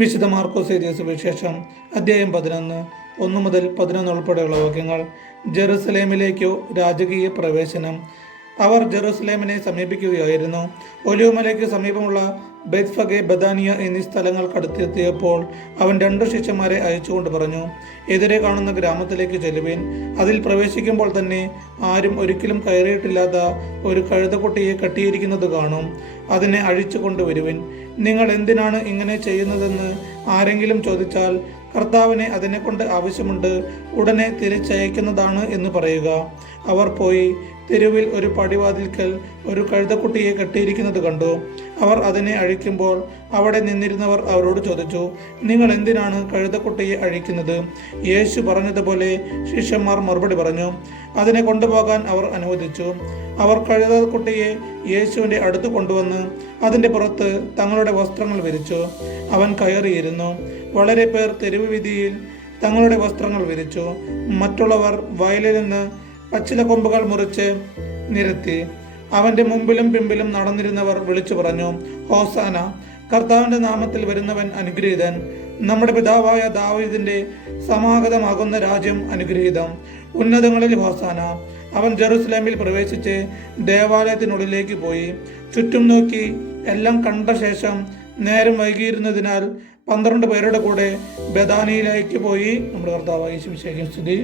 വിശുദ്ധ മാർക്കോസ് എഴുതിയ സുവിശേഷം അധ്യായം 11 1 മുതൽ 11 ഉൾപ്പെടെയുള്ള വാക്യങ്ങൾ. ജെറുസലേമിലേക്കു രാജകീയ പ്രവേശനം. അവർ ജെറുസലേമിനെ സമീപിക്കുകയായിരുന്നു. ഒലിവുമലയ്ക്ക് സമീപമുള്ള ബെത്ഫഗെ, ബഥാനിയ എന്നീ സ്ഥലങ്ങൾക്കടുത്തെത്തിയപ്പോൾ അവൻ 2 ശിഷ്യന്മാരെ അയച്ചുകൊണ്ട് പറഞ്ഞു, എതിരെ കാണുന്ന ഗ്രാമത്തിലേക്ക് ചെല്ലുവിൻ. അതിൽ പ്രവേശിക്കുമ്പോൾ തന്നെ ആരും ഒരിക്കലും കയറിയിട്ടില്ലാത്ത ഒരു കഴുതക്കുട്ടിയെ കെട്ടിയിരിക്കുന്നത് കാണും. അതിനെ അഴിച്ചു കൊണ്ടുവരുവിൻ. നിങ്ങൾ എന്തിനാണ് ഇങ്ങനെ ചെയ്യുന്നതെന്ന് ആരെങ്കിലും ചോദിച്ചാൽ കർത്താവിനെ അതിനെക്കൊണ്ട് ആവശ്യമുണ്ട്, ഉടനെ തിരിച്ചയക്കുന്നതാണ് എന്ന് പറയുക. അവർ പോയി തെരുവിൽ ഒരു പടിവാതിൽക്കൽ ഒരു കഴുതക്കുട്ടിയെ കെട്ടിയിരിക്കുന്നത് കണ്ടു. അവർ അതിനെ അഴിക്കുമ്പോൾ അവിടെ നിന്നിരുന്നവർ അവരോട് ചോദിച്ചു, നിങ്ങൾ എന്തിനാണ് കഴുതക്കുട്ടിയെ അഴിക്കുന്നത്? യേശു പറഞ്ഞതുപോലെ ശിഷ്യന്മാർ മറുപടി പറഞ്ഞു. അതിനെ കൊണ്ടുപോകാൻ അവർ അനുവദിച്ചു. അവർ കഴുതക്കുട്ടിയെ യേശുവിൻ്റെ അടുത്ത് കൊണ്ടുവന്ന് അതിൻ്റെ പുറത്ത് തങ്ങളുടെ വസ്ത്രങ്ങൾ വിരിച്ചു. അവൻ കയറിയിരുന്നു. വളരെ പേർ തെരുവ് വീതിയിൽ തങ്ങളുടെ വസ്ത്രങ്ങൾ വിരിച്ചു. മറ്റുള്ളവർ വയലിൽ നിന്ന് പച്ചില കൊമ്പുകൾ മുറിച്ച് നിരത്തി. അവന്റെ മുമ്പിലും പിമ്പിലും നടന്നിരുന്നവർ വിളിച്ചു പറഞ്ഞു, ഹോസാന, കർത്താവിന്റെ നാമത്തിൽ വരുന്നവൻ അനുഗ്രഹീതൻ. നമ്മുടെ പിതാവായ ദാവീദിന്റെ സമാഗതമാകുന്ന രാജ്യം അനുഗ്രഹീതം. ഉന്നതങ്ങളിൽ ഹോസാന. അവൻ ജെറുസലേമിൽ പ്രവേശിച്ച് ദേവാലയത്തിനുള്ളിലേക്ക് പോയി. ചുറ്റും നോക്കി എല്ലാം കണ്ട ശേഷം നേരം വൈകിയിരുന്നതിനാൽ 12 പേരുടെ കൂടെ ബഥാനിയിലേക്ക് പോയി. നമ്മുടെ കർത്താവായ യേശുവിശേഷം സ്തുതി.